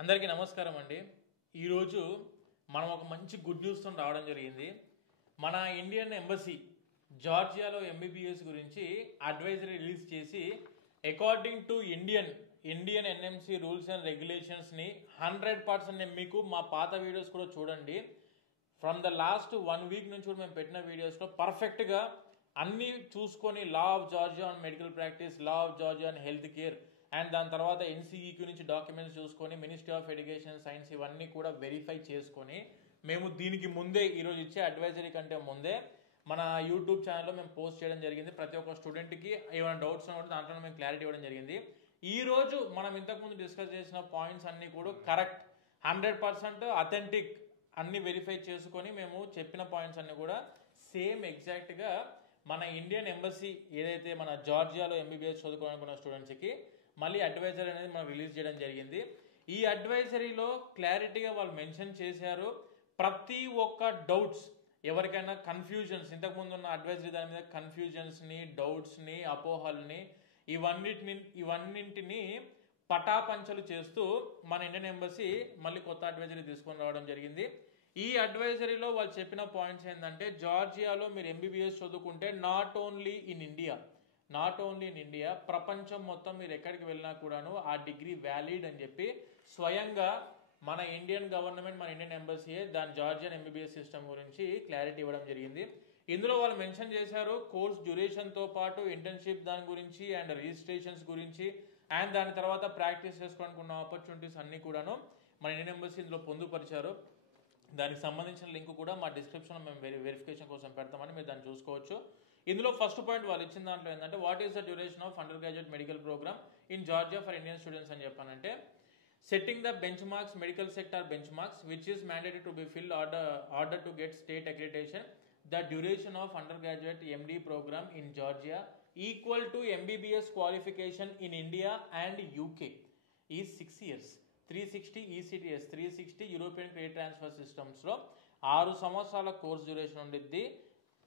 అందరికీ నమస్కారం అండి. ఈరోజు మనం ఒక మంచి గుడ్ న్యూస్తో రావడం జరిగింది. మన ఇండియన్ ఎంబసీ జార్జియాలో ఎంబీబీఎస్ గురించి అడ్వైజరీ రిలీజ్ చేసి according to Indian NMC rules and రెగ్యులేషన్స్ని 100% మీకు మా పాత వీడియోస్ కూడా చూడండి. ఫ్రమ్ ద లాస్ట్ 1 వీక్ నుంచి కూడా మేము పెట్టిన వీడియోస్లో పర్ఫెక్ట్గా అన్నీ చూసుకొని లా of Georgia on medical practice, law of Georgia on health care and దాని తర్వాత ఎన్సీఈక్యూ నుంచి డాక్యుమెంట్స్ చూసుకొని మినిస్ట్రీ ఆఫ్ ఎడ్యుకేషన్ సైన్స్ ఇవన్నీ కూడా వెరిఫై చేసుకొని మేము దీనికి ముందే ఈరోజు ఇచ్చే అడ్వైజరీ కంటే ముందే మన యూట్యూబ్ ఛానల్లో మేము పోస్ట్ చేయడం జరిగింది. ప్రతి ఒక్క స్టూడెంట్కి ఏమైనా డౌట్స్ ఉన్నా కూడా దాంట్లో మేము క్లారిటీ ఇవ్వడం జరిగింది. ఈరోజు మనం ఇంతకుముందు డిస్కస్ చేసిన పాయింట్స్ అన్నీ కూడా కరెక్ట్, 100% అథెంటిక్, అన్ని వెరిఫై చేసుకొని మేము చెప్పిన పాయింట్స్ అన్నీ కూడా సేమ్ ఎగ్జాక్ట్గా మన ఇండియన్ ఎంబసీ ఏదైతే మన జార్జియాలో ఎంబీబీఎస్ చదువుకోవాలనుకున్న స్టూడెంట్స్కి మళ్ళీ అడ్వైజరీ అనేది మనం రిలీజ్ చేయడం జరిగింది. ఈ అడ్వైజరీలో క్లారిటీగా వాళ్ళు మెన్షన్ చేశారు. ప్రతి ఒక్క డౌట్స్, ఎవరికైనా కన్ఫ్యూజన్స్, ఇంతకుముందు ఉన్న అడ్వైజరీ దాని మీద కన్ఫ్యూజన్స్ని, డౌట్స్ని, అపోహల్ని ఇవన్నింటినీ పటాపంచలు చేస్తూ మన ఇండియన్ ఎంబసీ మళ్ళీ కొత్త అడ్వైజరీ తీసుకొని రావడం జరిగింది. ఈ అడ్వైజరీలో వాళ్ళు చెప్పిన పాయింట్స్ ఏంటంటే, జార్జియాలో మీరు ఎంబీబీఎస్ చదువుకుంటే నాట్ ఓన్లీ ఇన్ ఇండియా ప్రపంచం మొత్తం మీరు ఎక్కడికి వెళ్ళినా కూడాను ఆ డిగ్రీ వ్యాలిడ్ అని చెప్పి స్వయంగా మన ఇండియన్ గవర్నమెంట్, మన ఇండియన్ ఎంబసీయే దాని జార్జియన్ ఎంబీబీఎస్ సిస్టమ్ గురించి క్లారిటీ ఇవ్వడం జరిగింది. ఇందులో వాళ్ళు మెన్షన్ చేశారు కోర్స్ డ్యూరేషన్తో పాటు ఇంటర్న్షిప్ దాని గురించి అండ్ రిజిస్ట్రేషన్స్ గురించి అండ్ దాని తర్వాత ప్రాక్టీస్ చేసుకోవడానికి ఉన్న ఆపర్చునిటీస్ అన్నీ కూడాను మన ఇండియన్ ఎంబసీ ఇందులో పొందుపరిచారు. దానికి సంబంధించిన లింక్ కూడా మా డిస్క్రిప్షన్లో మేము వెరిఫికేషన్ కోసం పెడతామని మీరు దాన్ని చూసుకోవచ్చు. ఇందులో ఫస్ట్ పాయింట్ వాళ్ళు ఇచ్చిన దాంట్లో ఏంటంటే, what is the duration of undergraduate medical programme in Georgia for Indian students అని చెప్పానంటే, setting the benchmarks, medical sector benchmarks which is mandated to be fill order to get state accreditation. The duration of undergraduate MD programme in Georgia equal to MBBS qualification in India and UK is 6 years. 360 ECTS, 360 European credit transfer సిస్టమ్స్లో 6 సంవత్సరాల course duration ఉండిద్ది,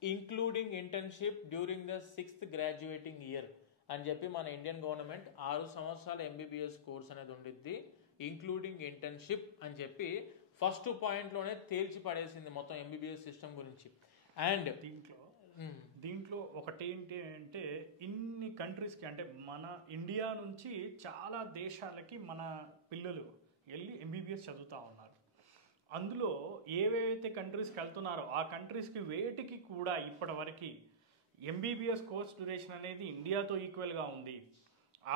including internship during the 6th graduating year అని చెప్పి మన Indian government 6 సంవత్సరాల MBBS course అనేది ఉండిద్ది, including internship అని చెప్పి ఫస్ట్ పాయింట్లోనే తేల్చి పడేసింది మొత్తం ఎంబీబీఎస్ సిస్టమ్ గురించి. అండ్ దీంట్లో ఒకటి ఏంటి అంటే, ఇన్ని కంట్రీస్కి అంటే మన ఇండియా నుంచి చాలా దేశాలకి మన పిల్లలు వెళ్ళి ఎంబీబీఎస్ చదువుతూ ఉన్నారు. అందులో ఏవైతే కంట్రీస్కి వెళ్తున్నారో ఆ కంట్రీస్కి వేటికి కూడా ఇప్పటివరకు ఎంబీబీఎస్ కోర్స్ డ్యూరేషన్ అనేది ఇండియాతో ఈక్వల్గా ఉంది,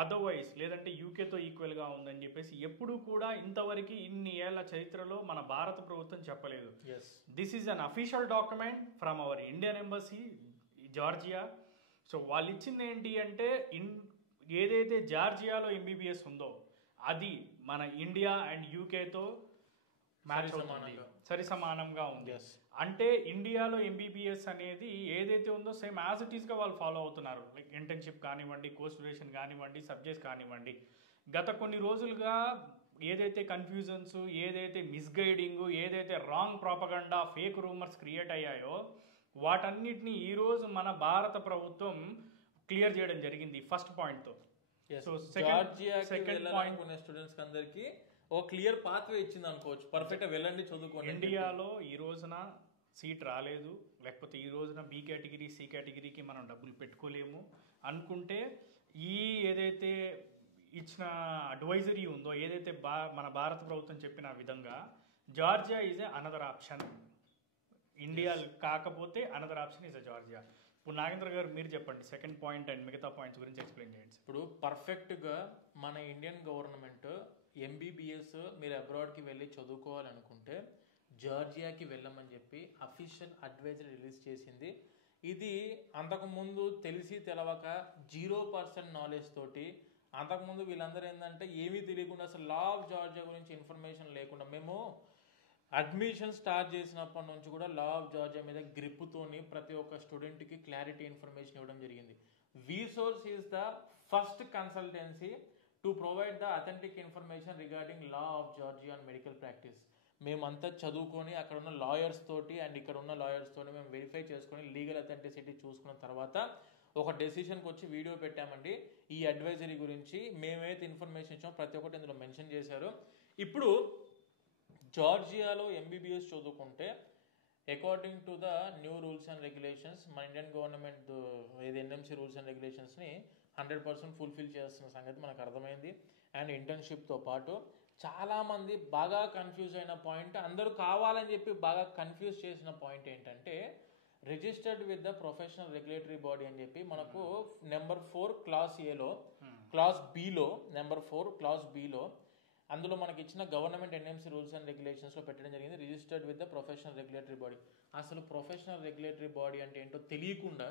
అదర్వైజ్ లేదంటే యూకేతో ఈక్వల్గా ఉందని చెప్పేసి ఎప్పుడూ కూడా ఇంతవరకు ఇన్ని ఏళ్ల చరిత్రలో మన భారత ప్రభుత్వం చెప్పలేదు. This is an official document from our Indian embassy Georgia. So వాళ్ళు ఇచ్చింది ఏంటి అంటే, ఏదైతే జార్జియాలో ఎంబీబీఎస్ ఉందో అది మన ఇండియా అండ్ యూకేతో సరి సమానంగా ఉంది. అంటే ఇండియాలో ఎంబీబీఎస్ అనేది ఏదైతే ఉందో సేమ్ యాజ్ ఇట్ ఈస్గా వాళ్ళు ఫాలో అవుతున్నారు. లైక్ ఇంటర్న్షిప్ కానివ్వండి, కోర్స్ డ్యూరేషన్ కానివ్వండి, సబ్జెక్ట్స్ కానివ్వండి. గత కొన్ని రోజులుగా ఏదైతే కన్ఫ్యూజన్స్, ఏదైతే మిస్గైడింగ్, ఏదైతే wrong propaganda, fake rumours create అయ్యాయో వాటన్నిటిని ఈరోజు మన భారత ప్రభుత్వం క్లియర్ చేయడం జరిగింది ఫస్ట్ పాయింట్తో. సో సెకండ్ పాయింట్ ఉన్న స్టూడెంట్స్ అందరికీ ఒక క్లియర్ పాత్వే ఇచ్చింది అనుకోవచ్చు. పర్ఫెక్ట్గా వెళ్ళండి, చదువుకోండి. ఇండియాలో ఈ రోజున సీట్ రాలేదు, లేకపోతే ఈ రోజున బి కేటగిరీ, సి కేటగిరీకి మనం డబ్బులు పెట్టుకోలేము అనుకుంటే, ఈ ఏదైతే ఇచ్చిన అడ్వైజరీ ఉందో, ఏదైతే మన భారత ప్రభుత్వం చెప్పిన విధంగా Georgia is a another option. India కాకపోతే another option is a Georgia. ఇప్పుడు నాగేంద్ర గారు మీరు చెప్పండి సెకండ్ పాయింట్ అండ్ మిగతా పాయింట్స్ గురించి ఎక్స్ప్లెయిన్ చేయండి. ఇప్పుడు పర్ఫెక్ట్గా మన ఇండియన్ గవర్నమెంట్ ఎంబీబీఎస్ మీరు అబ్రాడ్కి వెళ్ళి చదువుకోవాలనుకుంటే జార్జియాకి వెళ్ళమని చెప్పి అఫీషియల్ అడ్వైజరీ రిలీజ్ చేసింది. ఇది అంతకుముందు తెలిసి తెలవక 0% నాలెడ్జ్ తోటి, అంతకుముందు వీళ్ళందరూ ఏంటంటే ఏమీ తెలియకుండా, అసలు లా ఆఫ్ జార్జియా గురించి ఇన్ఫర్మేషన్ లేకుండా, మేము అడ్మిషన్ స్టార్ట్ చేసినప్పటి నుంచి కూడా లా ఆఫ్ జార్జియా మీద గ్రిప్పుతోని ప్రతి ఒక్క స్టూడెంట్కి క్లారిటీ ఇన్ఫర్మేషన్ ఇవ్వడం జరిగింది. VSource is the first consultancy to provide the authentic information regarding law of Georgia and medical practice. మేమంతా చదువుకొని అక్కడ ఉన్న లాయర్స్ తోటి అండ్ ఇక్కడ ఉన్న లాయర్స్ తోటి మేము వెరిఫై చేసుకొని లీగల్ అథెంటిసిటీ చూసుకున్న తర్వాత ఒక డెసిషన్కి వచ్చి వీడియో పెట్టామండి. ఈ అడ్వైజరీ గురించి మేమైతే ఇన్ఫర్మేషన్ ఇచ్చామో ప్రతి ఒక్కటి ఇందులో మెన్షన్ చేశారు. ఇప్పుడు జార్జియాలో ఎంబీబీఎస్ చదువుకుంటే according to the new rules and regulations మన ఇండియన్ గవర్నమెంట్ ఇది ఎన్ఎంసీ రూల్స్ అండ్ రెగ్యులేషన్స్ని 100% ఫుల్ఫిల్ చేస్తున్న సంగతి మనకు అర్థమైంది. అండ్ ఇంటర్న్షిప్తో పాటు చాలామంది బాగా కన్ఫ్యూజ్ అయిన పాయింట్, అందరూ కావాలని చెప్పి బాగా కన్ఫ్యూజ్ చేసిన పాయింట్ ఏంటంటే registered with the professional regulatory body అని చెప్పి మనకు నెంబర్ 4 క్లాస్ ఏలో, class below, number 4 class below అందులో మనకి ఇచ్చిన గవర్నమెంట్ ఎన్ఎంసీ రూల్స్ అండ్ రెగ్యులేషన్స్లో పెట్టడం జరిగింది registered with the professional regulatory body. అసలు ప్రొఫెషనల్ రెగ్యులేటరీ బాడీ అంటే ఏంటో తెలియకుండా,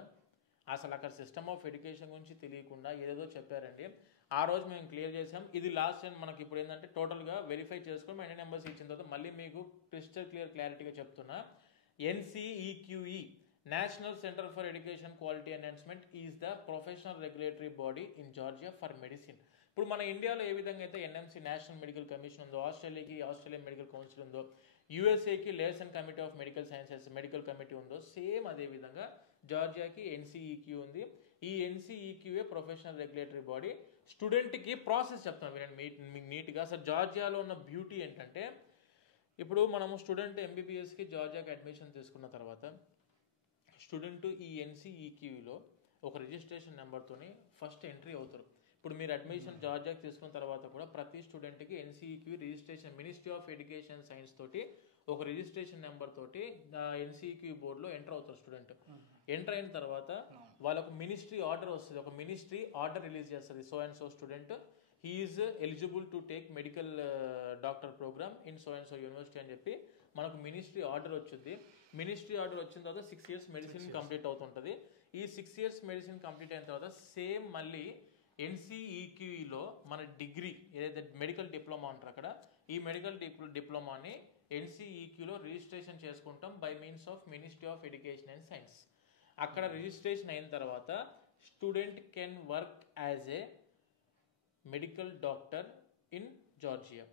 అసలు అక్కడ సిస్టమ్ ఆఫ్ ఎడ్యుకేషన్ గురించి తెలియకుండా ఏదేదో చెప్పారండి. ఆ రోజు మేము క్లియర్ చేసాం. ఇది లాస్ట్ టైం మనకి ఇప్పుడు ఏంటంటే టోటల్గా వెరిఫై చేసుకొని మన నెంబర్స్ ఇచ్చిన తర్వాత మళ్ళీ మీకు క్రిస్టల్ క్లారిటీగా చెప్తున్నా. NCEQE national centre for education quality enhancement is the professional regulatory body in Georgia for medicine. ఇప్పుడు మన ఇండియాలో ఏ విధంగా అయితే ఎన్ఎంసీ నేషనల్ మెడికల్ కమిషన్ ఉందో, ఆస్ట్రేలియాకి ఆస్ట్రేలియన్ మెడికల్ కౌన్సిల్ ఉందో, యూఎస్ఏకి liaison committee of medical sciences medical committee ఉందో, సేమ్ అదే విధంగా జార్జియాకి NCEQ ఉంది. ఈ NCEQఏ ప్రొఫెషనల్ రెగ్యులేటరీ బాడీ. స్టూడెంట్కి ప్రాసెస్ చెప్తాను వినండి మీకు నీట్గా. అసలు జార్జియాలో ఉన్న బ్యూటీ ఏంటంటే, ఇప్పుడు మనము స్టూడెంట్ ఎంబీబీఎస్కి జార్జియాకి అడ్మిషన్ తీసుకున్న తర్వాత స్టూడెంట్ ఈ NCEQలో ఒక రిజిస్ట్రేషన్ నెంబర్తోని ఫస్ట్ ఎంట్రీ అవుతారు. ఇప్పుడు మీరు అడ్మిషన్ జార్జియాకి తీసుకున్న తర్వాత కూడా ప్రతి స్టూడెంట్కి NCEQ registration ministry of education science తోటి ఒక రిజిస్ట్రేషన్ నెంబర్ తోటి NCEQ బోర్డులో ఎంటర్ అవుతారు స్టూడెంట్. ఎంటర్ అయిన తర్వాత వాళ్ళకు మినిస్ట్రీ ఆర్డర్ వస్తుంది. ఒక మినిస్ట్రీ ఆర్డర్ రిలీజ్ చేస్తుంది. So and so student he is eligible to take medical doctor programme in so and so university అని చెప్పి మనకు మినిస్ట్రీ ఆర్డర్ వచ్చింది. మినిస్ట్రీ ఆర్డర్ వచ్చిన తర్వాత 6 years మెడిసిన్ కంప్లీట్ అవుతుంటుంది. ఈ 6 years మెడిసిన్ కంప్లీట్ అయిన తర్వాత సేమ్ మళ్ళీ NCEQలో మన డిగ్రీ ఏదైతే మెడికల్ డిప్లొమా అంటారు అక్కడ, ఈ మెడికల్ డిప్లొమాని NCEQలో రిజిస్ట్రేషన్ చేసుకుంటాం by means of ministry of education and science. అక్కడ రిజిస్ట్రేషన్ అయిన తర్వాత student can work as a medical doctor in Georgia.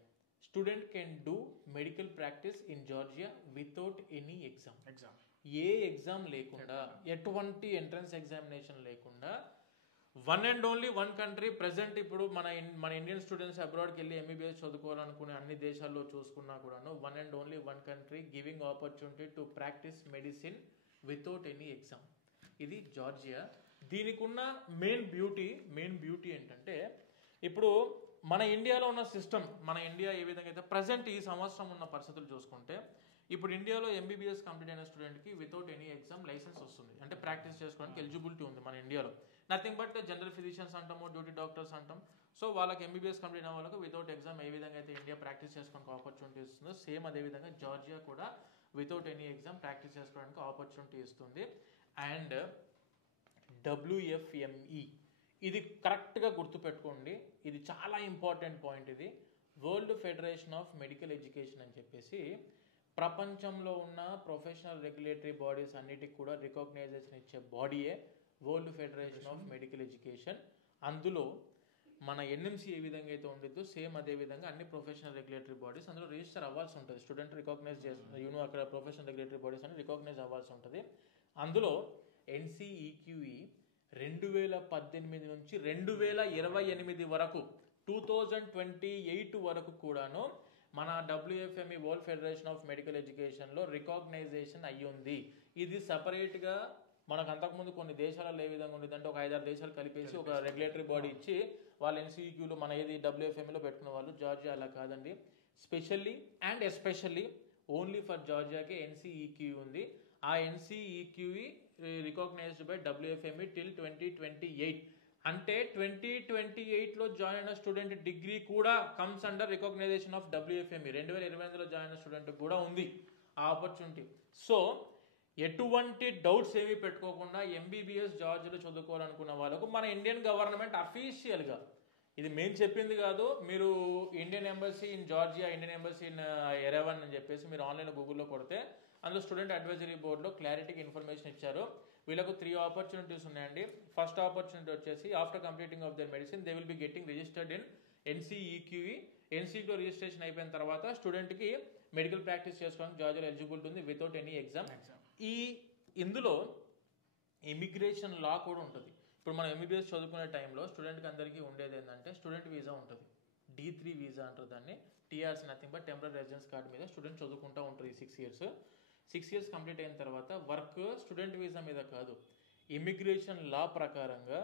Student can do medical practice in Georgia without any exam. A exam లేకుండా, ఎటువంటి entrance examination లేకుండా, one and only one country present. ఇప్పుడు మన Indian students అబ్రాడ్కి వెళ్ళి MBBS చదువుకోవాలనుకునే అన్ని దేశాల్లో చూసుకున్నా కూడాను one and only one country giving opportunity to practice medicine without any exam. ఇది జార్జియా. దీనికి ఉన్న మెయిన్ బ్యూటీ ఏంటంటే, ఇప్పుడు మన ఇండియాలో ఉన్న సిస్టమ్, మన ఇండియా ఏ విధంగా అయితే ప్రజెంట్ ఈ సంవత్సరం ఉన్న పరిస్థితులు చూసుకుంటే, ఇప్పుడు ఇండియాలో ఎంబీబీఎస్ కంప్లీట్ అయిన స్టూడెంట్కి వితౌట్ ఎనీ ఎగ్జామ్ లైసెన్స్ వస్తుంది. అంటే ప్రాక్టీస్ చేసుకోవడానికి ఎలిజిబిలిటీ ఉంది మన ఇండియాలో. నథింగ్ బట్ జనరల్ ఫిజిషియన్స్ అంటాము, డ్యూటీ డాక్టర్స్ అంటాం. సో వాళ్ళకి ఎంబీబీఎస్ కంప్లీట్ అయిన వాళ్ళకి వితౌట్ ఎగ్జామ్ ఏ విధంగా అయితే ఇండియా ప్రాక్టీస్ చేసుకోవడానికి ఆపర్చునిటీ ఇస్తుందో, సేమ్ అదే విధంగా జార్జియా కూడా వితౌట్ ఎనీ ఎగ్జామ్ ప్రాక్టీస్ చేసుకోవడానికి ఆపర్చునిటీ ఇస్తుంది. అండ్ WFME ఇది కరెక్ట్గా గుర్తుపెట్టుకోండి, ఇది చాలా ఇంపార్టెంట్ పాయింట్. ఇది world federation of medical education అని చెప్పేసి ప్రపంచంలో ఉన్న ప్రొఫెషనల్ రెగ్యులేటరీ బాడీస్ అన్నిటికి కూడా రికగ్నైజేషన్ ఇచ్చే బాడీయే world federation of medical education. అందులో మన NMC ఏ విధంగా అయితే ఉండిద్దో సేమ్ అదే విధంగా అన్ని ప్రొఫెషనల్ రెగ్యులేటరీ బాడీస్ అందులో రిజిస్టర్ అవ్వాల్సి ఉంటుంది. స్టూడెంట్ రికగ్నైజ్ చేసిన అక్కడ ప్రొఫెషనల్ రెగ్యులేటరీ బాడీస్ అని రికగ్నైజ్ అవ్వాల్సి ఉంటుంది. అందులో NCEQE 2018 నుంచి 2028 వరకు 2028 వరకు కూడాను మన WFME world federation of medical ఎడ్యుకేషన్లో రికగ్నైజేషన్ అయ్యింది. ఇది సపరేట్గా మనకు అంతకుముందు కొన్ని దేశాలలో ఏ విధంగా ఉండేది అంటే ఒక 5-6 దేశాలు కలిపేసి ఒక రెగ్యులేటరీ బాడీ ఇచ్చి వాళ్ళు NCEQలో మన ఏది WFMEలో పెట్టుకున్న వాళ్ళు. జార్జియా అలా కాదండి. Specially and especially only for జార్జియాకి NCEQE ఉంది. ఆ NCEQE recognized by WFME till 2028. అంటే 2028లో జాయిన్ అయిన స్టూడెంట్ డిగ్రీ కూడా comes under recognition of WFME. 2028లో జాయిన్ అయిన స్టూడెంట్ కూడా ఉంది ఆ ఆపర్చునిటీ. సో ఎటువంటి డౌట్స్ ఏమీ పెట్టుకోకుండా ఎంబీబీఎస్ జార్జియాలో చదువుకోవాలనుకున్న వాళ్ళకు మన ఇండియన్ గవర్నమెంట్ అఫీషియల్గా, ఇది మేము చెప్పింది కాదు, మీరు Indian embassy in Georgia, Indian embassy in Yerevan అని చెప్పేసి మీరు ఆన్లైన్లో గూగుల్లో కొడితే అందులో స్టూడెంట్ అడ్వైజరీ బోర్డులో క్లారిటీగా ఇన్ఫర్మేషన్ ఇచ్చారు. వీళ్ళకు 3 ఆపర్చునిటీస్ ఉన్నాయండి. ఫస్ట్ ఆపర్చునిటీ వచ్చేసి after completing of their medicine they will be getting registered in NCEQE. NCEQలో రిజిస్ట్రేషన్ అయిపోయిన తర్వాత స్టూడెంట్కి మెడికల్ ప్రాక్టీస్ చేసుకోవడానికి జార్జియాలో ఎలిజిబిలిటీ ఉంది వితౌట్ ఎనీ ఎగ్జామ్. ఇందులో ఇమిగ్రేషన్ లా కూడా ఉంటుంది. ఇప్పుడు మనం ఎంబీబీఎస్ చదువుకునే టైంలో స్టూడెంట్కి అందరికీ ఉండేది ఏంటంటే స్టూడెంట్ వీసా ఉంటుంది, D3 వీసా అంటారు దాన్ని. TRC nothing but temporary residence card మీద స్టూడెంట్ చదువుకుంటూ ఉంటారు ఈ 6 years. 6 years కంప్లీట్ అయిన తర్వాత వర్క్ స్టూడెంట్ వీసా మీద కాదు, ఇమిగ్రేషన్ లా ప్రకారంగా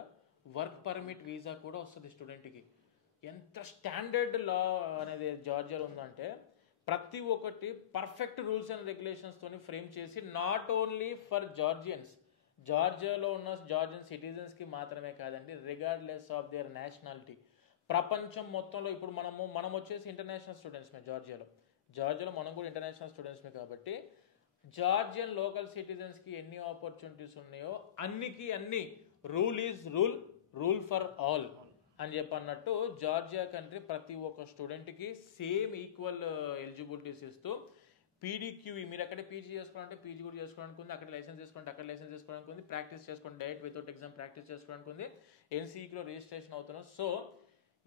వర్క్ పర్మిట్ వీసా కూడా వస్తుంది స్టూడెంట్కి. ఎంత స్టాండర్డ్ లా అనేది జార్జియాలో ఉందంటే ప్రతి ఒక్కటి పర్ఫెక్ట్ రూల్స్ అండ్ రెగ్యులేషన్స్తోని ఫ్రేమ్ చేసి నాట్ ఓన్లీ ఫర్ జార్జియన్స్, జార్జియాలో ఉన్న జార్జియన్ సిటిజన్స్కి మాత్రమే కాదండి, రిగార్డ్లెస్ ఆఫ్ దేర్ నేషనాలిటీ. ప్రపంచం మొత్తంలో ఇప్పుడు మనం వచ్చేసి ఇంటర్నేషనల్ స్టూడెంట్స్మే జార్జియాలో మనం కూడా ఇంటర్నేషనల్ స్టూడెంట్స్మే కాబట్టి జార్జియన్ లోకల్ సిటిజన్స్కి ఎన్ని ఆపర్చునిటీస్ ఉన్నాయో అన్ని రూల్ ఫర్ ఆల్ అని చెప్పన్నట్టు జార్జియా కంట్రీ ప్రతి ఒక్క స్టూడెంట్కి సేమ్ ఈక్వల్ ఎలిజిబిలిటీస్ ఇస్తూ పీడీక్యూఈ మీరు అక్కడ పీజీ చేసుకోవాలంటే పీజీ కూడా చేసుకోవడానికి ఉంది, అక్కడ లైసెన్స్ చేసుకోవాలంటే అక్కడ లైసెన్స్ చేసుకోవడానికి ఉంది, ప్రాక్టీస్ చేసుకోండి డైరెక్ట్ వితౌట్ ఎగ్జామ్ ప్రాక్టీస్ చేసుకోవడానికి ఉంది, ఎన్సీఈలో రిజిస్ట్రేషన్ అవుతున్నాం. So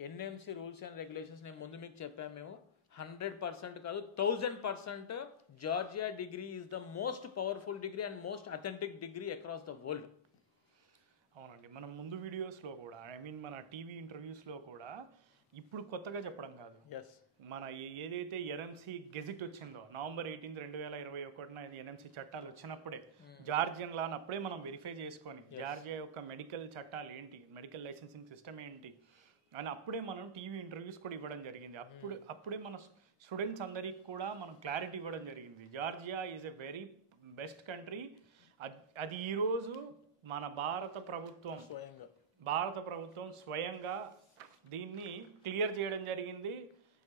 NMC rules and regulations నేను ముందు మీకు చెప్పాము, మేము 100% కాదు 1000% Georgia degree is the most powerful degree and most authentic degree across the world. అవునండి, మనం ముందు వీడియోస్లో కూడా మన టీవీ ఇంటర్వ్యూస్లో కూడా ఇప్పుడు కొత్తగా చెప్పడం కాదు, మన ఏదైతే ఎన్ఎంసీ గెజిట్ వచ్చిందో November 18, 2021 ఇది ఎన్ఎంసీ చట్టాలు వచ్చినప్పుడే జార్జియన్ లా అప్పుడే మనం వెరిఫై చేసుకొని జార్జియా యొక్క మెడికల్ చట్టాలు ఏంటి, మెడికల్ లైసెన్సింగ్ సిస్టమ్ ఏంటి అని అప్పుడే మనం టీవీ ఇంటర్వ్యూస్ కూడా ఇవ్వడం జరిగింది. అప్పుడే మన స్టూడెంట్స్ అందరికి కూడా మనం క్లారిటీ ఇవ్వడం జరిగింది. Georgia is a very best country. అది ఈరోజు మన భారత ప్రభుత్వం స్వయంగా దీన్ని క్లియర్ చేయడం జరిగింది.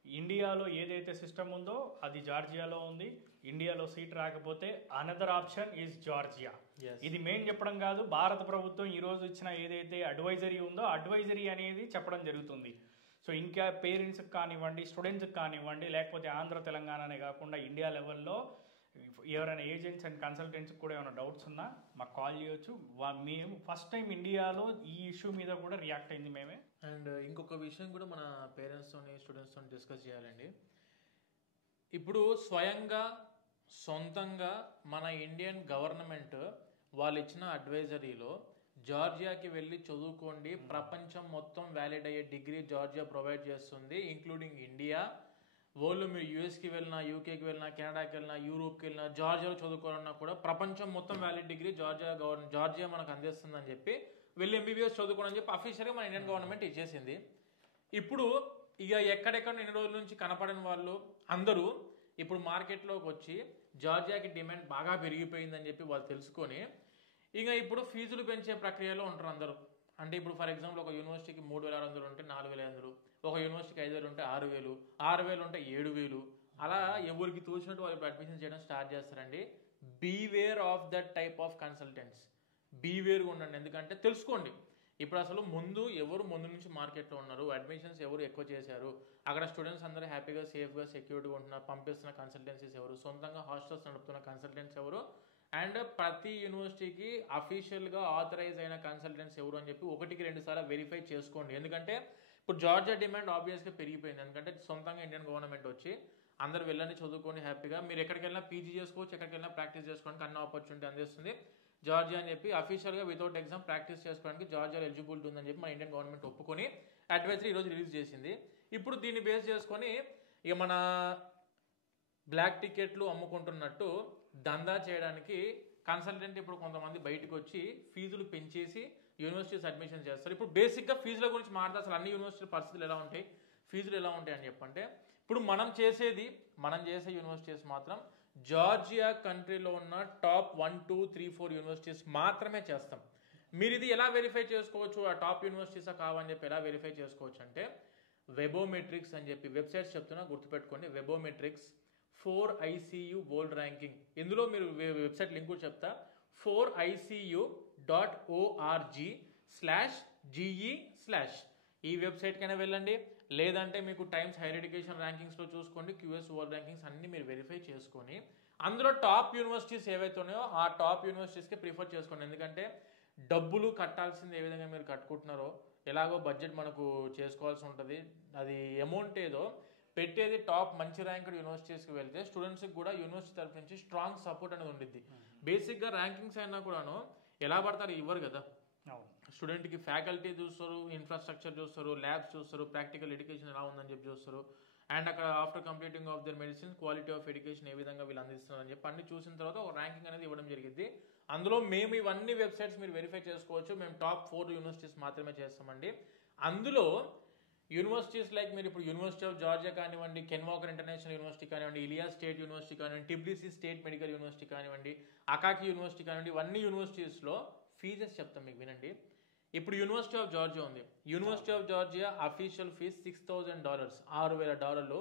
ఇండియాలో ఏదైతే సిస్టమ్ ఉందో అది జార్జియాలో ఉంది. ఇండియాలో సీట్ రాకపోతే అనదర్ ఆప్షన్ ఈజ్ జార్జియా. ఇది మేము చెప్పడం కాదు, భారత ప్రభుత్వం ఈరోజు ఇచ్చిన ఏదైతే అడ్వైజరీ ఉందో అడ్వైజరీ అనేది చెప్పడం జరుగుతుంది. సో ఇంకా పేరెంట్స్కి కానివ్వండి, స్టూడెంట్స్కి కానివ్వండి, లేకపోతే ఆంధ్ర తెలంగాణనే కాకుండా ఇండియా లెవెల్లో ఎవరైనా ఏజెంట్స్ అండ్ కన్సల్టెంట్స్కి కూడా ఏమైనా డౌట్స్ ఉన్నా మాకు కాల్ చేయొచ్చు. మేము ఫస్ట్ టైం ఇండియాలో ఈ ఇష్యూ మీద కూడా రియాక్ట్ అయింది మేమే. అండ్ ఇంకొక విషయం కూడా మన పేరెంట్స్తోని స్టూడెంట్స్తో డిస్కస్ చేయాలండి. ఇప్పుడు సొంతంగా మన ఇండియన్ గవర్నమెంట్ వాళ్ళు ఇచ్చిన అడ్వైజరీలో జార్జియాకి వెళ్ళి చదువుకోండి, ప్రపంచం మొత్తం వ్యాలిడ్ అయ్యే డిగ్రీ జార్జియా ప్రొవైడ్ చేస్తుంది, ఇంక్లూడింగ్ ఇండియా. వాళ్ళు మీరు యూఎస్కి వెళ్ళినా, యూకేకి వెళ్ళినా, కెనడాకి వెళ్ళినా, యూరోప్కి వెళ్ళినా, జార్జియాలో చదువుకోవాలన్నా కూడా ప్రపంచం మొత్తం వ్యాలిడ్ డిగ్రీ జార్జియా మనకు అందిస్తుందని చెప్పి వెళ్ళి ఎంబీబీఎస్ చదువుకోవడం చెప్పి అఫీషియల్గా మన ఇండియన్ గవర్నమెంట్ ఇచ్చేసింది. ఇప్పుడు ఇక ఎక్కడెక్కడ ఎన్ని రోజుల నుంచి కనపడని వాళ్ళు అందరూ ఇప్పుడు మార్కెట్లోకి వచ్చి జార్జియాకి డిమాండ్ బాగా పెరిగిపోయిందని చెప్పి వాళ్ళు తెలుసుకొని ఇక ఇప్పుడు ఫీజులు పెంచే ప్రక్రియలో ఉంటారు అందరూ. అంటే ఇప్పుడు ఫర్ ఎగ్జాంపుల్ ఒక యూనివర్సిటీకి 3600 ఉంటే 4500, ఒక యూనివర్సిటీకి 5000 ఉంటే 6000, 6000 ఉంటే 7000, అలా ఎవరికి తోచినట్టు వాళ్ళు అడ్మిషన్ చేయడం స్టార్ట్ చేస్తారండి. Beware of that type of consultants, బీవేర్గా ఉండండి. ఎందుకంటే తెలుసుకోండి ఇప్పుడు అసలు ఎవరు ముందు నుంచి మార్కెట్లో ఉన్నారు, అడ్మిషన్స్ ఎవరు ఎక్కువ చేశారు, అక్కడ స్టూడెంట్స్ అందరూ హ్యాపీగా సేఫ్గా సెక్యూర్గా ఉంటున్నారు, పంపిస్తున్న కన్సల్టెన్సీస్ ఎవరు, సొంతంగా హాస్టల్స్ నడుపుతున్న కన్సల్టెంట్స్ ఎవరు, అండ్ ప్రతి యూనివర్సిటీకి అఫీషియల్గా ఆథరైజ్ అయిన కన్సల్టెంట్స్ ఎవరు అని చెప్పి 1-2 సార్లు వెరిఫై చేసుకోండి. ఎందుకంటే ఇప్పుడు జార్జియా డిమాండ్ ఆబ్వియస్గా పెరిగిపోయింది. ఎందుకంటే సొంతంగా ఇండియన్ గవర్నమెంట్ వచ్చి అందరు వెళ్ళండి చదువుకోండి హ్యాపీగా, మీరు ఎక్కడికి వెళ్ళినా పీజీ చేసుకోవచ్చు, ఎక్కడికి వెళ్ళినా ప్రాక్టీస్ చేసుకోవడానికి అన్ని ఆపర్చునిటీ అందిస్తుంది జార్జియా అని చెప్పి అఫీషియల్గా వితౌట్ ఎగ్జామ్ ప్రాక్టీస్ చేసుకోవడానికి జార్జియాలో ఎలిజిబిలిటీ ఉందని చెప్పి మన ఇండియన్ గవర్నమెంట్ ఒప్పుకొని అడ్వైజరీ ఈరోజు రిలీజ్ చేసింది. ఇప్పుడు దీన్ని బేస్ చేసుకొని ఇక మన బ్లాక్ టికెట్లు అమ్ముకుంటున్నట్టు దందా చేయడానికి కన్సల్టెంట్ ఇప్పుడు కొంతమంది బయటకు వచ్చి ఫీజులు పెంచేసి యూనివర్సిటీస్ అడ్మిషన్ చేస్తారు. ఇప్పుడు బేసిక్గా ఫీజుల గురించి మాట్లాడితే అసలు అన్ని యూనివర్సిటీ పరిస్థితులు ఎలా ఉంటాయి, ఫీజులు ఎలా ఉంటాయి అని చెప్పంటే ఇప్పుడు మనం చేసే యూనివర్సిటీస్ మాత్రం జార్జియా కంట్రీలో ఉన్న టాప్ 1, 2, 3, 4 యూనివర్సిటీస్ మాత్రమే చేస్తాం. మీరు ఇది ఎలా వెరిఫై చేసుకోవచ్చు, ఆ టాప్ యూనివర్సిటీసా కావని చెప్పి ఎలా వెరిఫై చేసుకోవచ్చు అంటే వెబోమెట్రిక్స్ అని చెప్పి వెబ్సైట్స్ చెప్తున్నా గుర్తుపెట్టుకోండి. వెబోమెట్రిక్స్ 4ICU వరల్డ్ ర్యాంకింగ్, ఇందులో మీరు వెబ్సైట్ లింక్ కూడా చెప్తా, 4icu.org/GE/ ఈ వెబ్సైట్కైనా వెళ్ళండి, లేదంటే మీకు టైమ్స్ హైయర్ ఎడ్యుకేషన్ ర్యాంకింగ్స్లో చూసుకోండి, QS వరల్డ్ ర్యాంకింగ్స్ అన్ని మీరు వెరిఫై చేసుకొని అందులో టాప్ యూనివర్సిటీస్ ఏవైతే ఉన్నాయో ఆ టాప్ యూనివర్సిటీస్కి ప్రిఫర్ చేసుకోండి. ఎందుకంటే డబ్బులు కట్టాల్సింది ఏ విధంగా మీరు కట్టుకుంటున్నారో, ఎలాగో బడ్జెట్ మనకు చేసుకోవాల్సి ఉంటుంది, అది అమౌంట్ ఏదో పెట్టేది టాప్ మంచి ర్యాంక్డ్ యూనివర్సిటీస్కి వెళ్తే స్టూడెంట్స్కి కూడా యూనివర్సిటీ తరఫు నుంచి స్ట్రాంగ్ సపోర్ట్ అనేది ఉండిద్ది. బేసిక్గా ర్యాంకింగ్స్ అయినా కూడాను ఎలా పడతారు ఇవ్వరు కదా, స్టూడెంట్కి ఫ్యాకల్టీ చూస్తారు, ఇన్ఫ్రాస్ట్రక్చర్ చూస్తారు, ల్యాబ్స్ చూస్తారు, ప్రాక్టికల్ ఎడ్యుకేషన్ ఎలా ఉందని చెప్పి చూస్తారు, అండ్ అక్కడ after completing of their medicine quality of education ఏ విధంగా వీళ్ళు అందిస్తున్నారని చెప్పి అన్ని చూసిన తర్వాత ఒక ర్యాంకింగ్ అనేది ఇవ్వడం జరిగింది. అందులో మేము ఇవన్నీ వెబ్సైట్స్ మీరు వెరిఫై చేసుకోవచ్చు. మేము టాప్ 4 యూనివర్సిటీస్ మాత్రమే చేస్తామండి. అందులో యూనివర్సిటీస్ లైక్ మీరు ఇప్పుడు యూనివర్సిటీ ఆఫ్ జార్జియా కానివ్వండి, కెన్ వాకర్ ఇంటర్నేషనల్ యూనివర్సిటీ కానివ్వండి, ఇలియాస్ స్టేట్ యూనివర్సిటీ కానివ్వండి, టిబ్లిసీ స్టేట్ మెడికల్ యూనివర్సిటీ కానివ్వండి, అకాకి యూనివర్సిటీ కానివ్వండి, ఇవన్నీ యూనివర్సిటీస్లో ఫీజెస్ చెప్తాం మీకు వినండి. ఇప్పుడు యూనివర్సిటీ ఆఫ్ జార్జియా ఉంది. University of Georgia official fees $6,000, $6,000.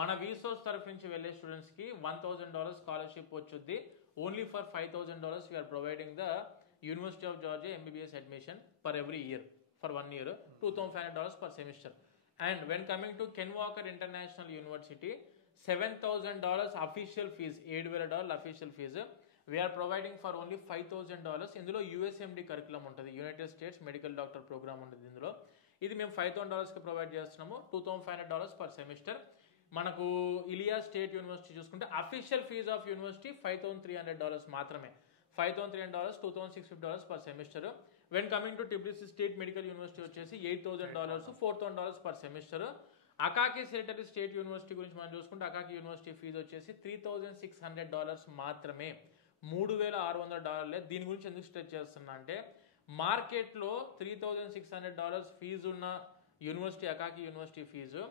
మన వీసోర్స్ తరఫు నుంచి వెళ్ళే స్టూడెంట్స్కి $1,000 స్కాలర్షిప్ వచ్చుద్ది. Only for $5,000 we are providing the university of Georgia MBBS admission for every year. For 1 year, $2,500 per semester. And when coming to Ken Walker International University, $7,000 official fees, $7,000 official fees. We are providing for only $5,000. ఇందులో USMD curriculum ఉంటుంది, United States medical doctor programme ఉంటుంది. ఇందులో ఇది మేము $5,000కి provide చేస్తున్నాము, $2,500 per semester. మనకు Ilyas state university చూసుకుంటే official fees of university $5,300 మాత్రమే. $5,300, $2,650 per semester. When coming to Tbilisi State Medical University వచ్చేసి $8,000, $4,000 per semester. Akaki Tsereteli state university గురించి మనం చూసుకుంటే అకాకి యూనివర్సిటీ ఫీజు వచ్చేసి $3,600 మాత్రమే, $3,600. దీని గురించి ఎందుకు స్ట్రెచ్ చేస్తున్నా అంటే మార్కెట్లో $3,600 ఫీజు ఉన్న యూనివర్సిటీ అకాకి యూనివర్సిటీ ఫీజు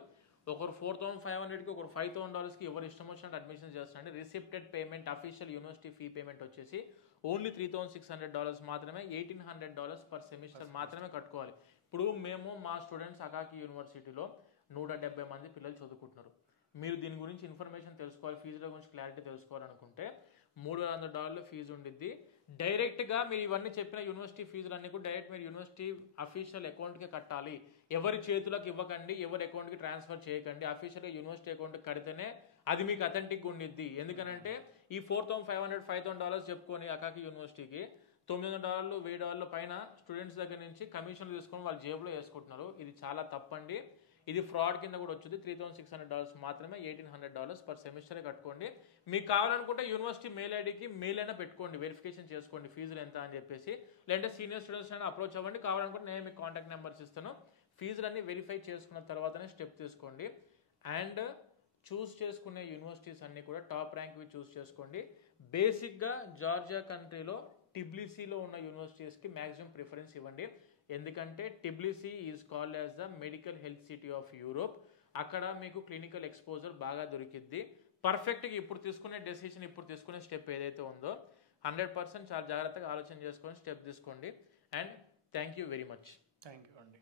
ఒకరు $4,500కి, ఒకరు $5,000కి ఎవరు ఇష్టం వచ్చినట్టు అడ్మిషన్ చేస్తున్నారంటే receipted payment official university fee payment వచ్చేసి ఓన్లీ $3,600 మాత్రమే, $1,800 పర్ సెమిస్టర్ మాత్రమే కట్టుకోవాలి. ఇప్పుడు మేము మా స్టూడెంట్స్ అకాకి యూనివర్సిటీలో 170 మంది పిల్లలు చదువుకుంటున్నారు. మీరు దీని గురించి ఇన్ఫర్మేషన్ తెలుసుకోవాలి, ఫీజుల గురించి క్లారిటీ తెలుసుకోవాలనుకుంటే $300 ఫీజు ఉండిద్ది. డైరెక్ట్గా మీరు ఇవన్నీ చెప్పిన యూనివర్సిటీ ఫీజులన్నీ కూడా డైరెక్ట్ మీరు యూనివర్సిటీ అఫీషియల్ అకౌంట్కే కట్టాలి. ఎవరి చేతులకు ఇవ్వకండి, ఎవరి అకౌంట్కి ట్రాన్స్ఫర్ చేయకండి. అఫీషియల్గా యూనివర్సిటీ అకౌంట్ కడితేనే అది మీకు అథెంటిక్గా ఉండిద్ది. ఎందుకనంటే ఈ $4,500, $5,000 చెప్పుకొని అకాకి యూనివర్సిటీకి $900, $1,000 పైన స్టూడెంట్స్ దగ్గర నుంచి కమిషన్లు తీసుకొని వాళ్ళ జేబులో వేసుకుంటున్నారు. ఇది చాలా తప్పండి. ఇది ఫ్రాడ్ కింద కూడా వచ్చింది. $3,600 మాత్రమే, $1,800 పర్ సెమిస్టరే కట్టుకోండి. మీకు కావాలనుకుంటే యూనివర్సిటీ మెయిల్ ఐడికి మెయిల్ అయినా పెట్టుకోండి, వెరిఫికేషన్ చేసుకోండి ఫీజులు ఎంత అని చెప్పేసి. లేదంటే సీనియర్ స్టూడెంట్స్ అయినా అప్రోచ్ అవ్వండి. కావాలనుకుంటే నేను మీకు కాంటాక్ట్ నెంబర్స్ ఇస్తాను. ఫీజులన్నీ వెరిఫై చేసుకున్న తర్వాతనే స్టెప్ తీసుకోండి. అండ్ చూస్ చేసుకునే యూనివర్సిటీస్ అన్నీ కూడా టాప్ ర్యాంక్వి చూస్ చేసుకోండి. బేసిక్గా జార్జియా కంట్రీలో టిబ్లిసీలో ఉన్న యూనివర్సిటీస్కి మ్యాక్సిమం ప్రిఫరెన్స్ ఇవ్వండి. ఎందుకంటే టిబ్లిసీ is called as the medical health city of Europe. అక్కడ మీకు క్లినికల్ ఎక్స్పోజర్ బాగా దొరికిద్ది. పర్ఫెక్ట్గా ఇప్పుడు తీసుకునే డెసిషన్, ఇప్పుడు తీసుకునే స్టెప్ ఏదైతే ఉందో 100% చాలా జాగ్రత్తగా ఆలోచన చేసుకొని స్టెప్ తీసుకోండి. And thank you very much. Thank you అండి.